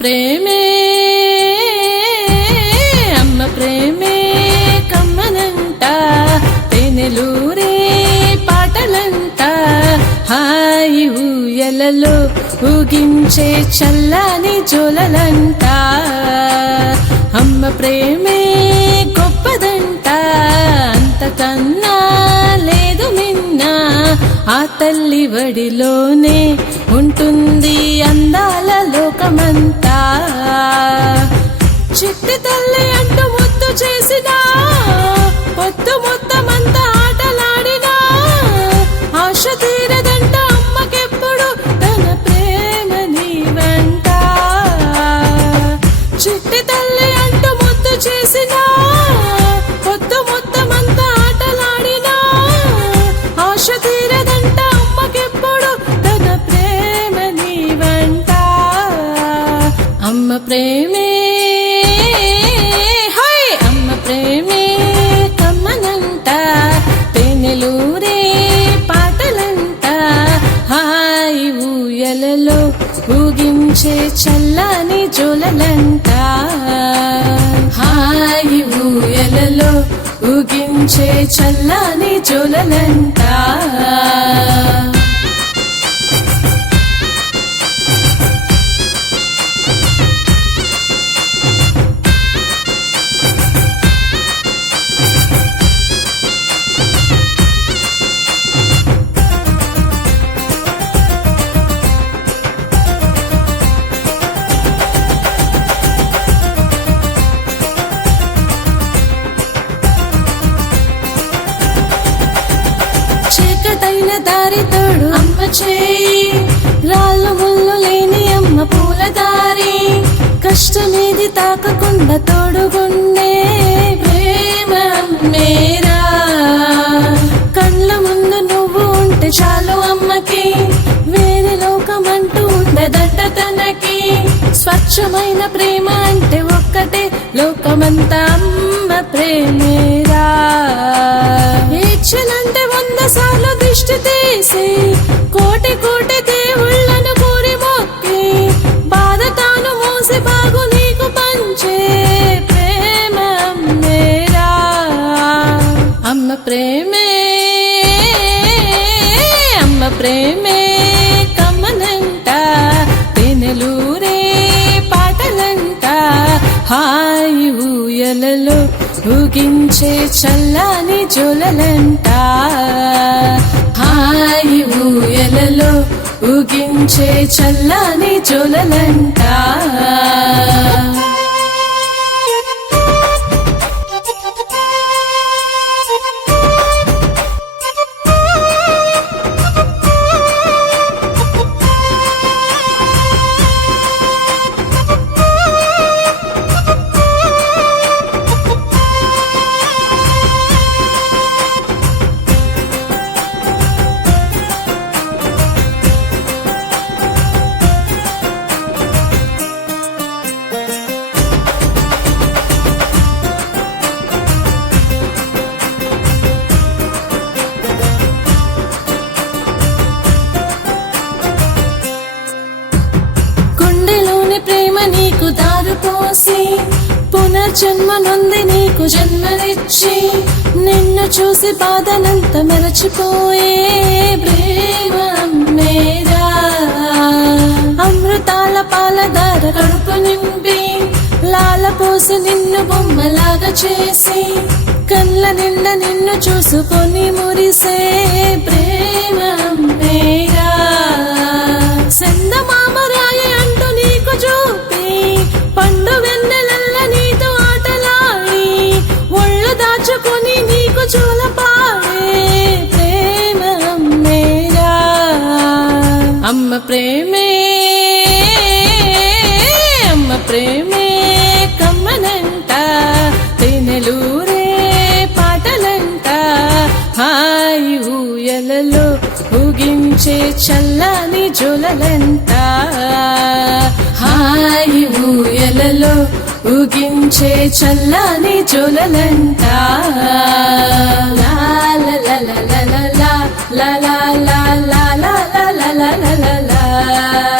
ప్రేమే అమ్మ ప్రేమే కమ్మనంట తేనెలూరే పాటలంట హాయి ఊయలలో ఊగించే చల్లని జోలలంట అమ్మ ప్రేమే గొప్పదంట అంతకన్నా లేదు మిన్న ఆ తల్లి వడిలోనే ఉంటుంది అందాల లోకమంతా చిట్టి తల్లి అంటూ ముద్దు చేసినా పొద్దు మొత్తమంతా ఆటలాడినా ఆశ తీరదంట అమ్మకెప్పుడు తన ప్రేమ నీ వెంట చిట్టి తల్లి అంటూ ముద్దు చేసినా పొద్దు మొత్తమంతా ఆటలాడినా ఆశ తీరదంట అమ్మకెప్పుడు తన ప్రేమ నీ వెంట అమ్మ ప్రేమే ప్రేమే కమ్మనంట తేనెలూరే పాటలంట హాయి ఊయలలో ఊగించే చల్లని జోలలంట హాయి ఊయలలో ఊగించే చల్లని జోలలంట చీకటైన దారి తోడు అమ్మ చేయి రాళ్ళు ముళ్ళు లేని అమ్మ పూల దారి కష్టమేది తాకకుండా తోడుగుండే ప్రేమ అమ్మేరా కళ్ళ ముందు నువ్వు ఉంటే చాలు అమ్మకి వేరే లోకమంటూ ఉండదంట తనకి స్వచ్ఛమైన ప్రేమ అంటే ఒక్కటే లోకమంతా అమ్మ ప్రేమేరా ఏడ్చనంటే 100 సార్లు దిష్టి తీసి కోటి కోటి దేవుళ్ళను కోరి మొక్కి బాధ తాను మోసి బాగు నీకు పంచే ప్రేమ అమ్మేరా అమ్మ ప్రేమే అమ్మ ప్రేమే కమ్మనంట తేనెలూరే పాటలంట హాయి ఊయలలో ఊగించే చల్లని జోలలంట హాయి ఊయలలో ఊగించే చల్లని జోలలంట ప్రేమ నీకు దారు పోసి పునర్జన్మ నుండి నీకు జన్మనిచ్చి నిన్ను చూసి బాధనంత మరచిపోయే ప్రేమ అమ్మేరా అమృతాల పాలధార కడుపు నింపి లాల పోసి నిన్ను బొమ్మలాగా చేసి కళ్ళ నిండా నిన్ను చూసుకొని మురిసే ప్రేమ అమ్మేరా చందమామ రాయ అంటూ నీకు చూపి పండు వెన్నెలల్ల నీతో ఆటలాడి ఒళ్ళు దాచుకొని నీకు చూలపాడే ప్రేమ అమ్మేరా అమ్మ ప్రేమే అమ్మ ప్రేమే కమ్మనంట తేనెలూరే పాటలంట హాయి ఊయలలో ఊగించే చల్లని జోలలంట హాయి ఊయలలో ఊగించే చల్లని జోలలంట లా లా లా లా లా లా లా లా లా లా లా లా లా లా లా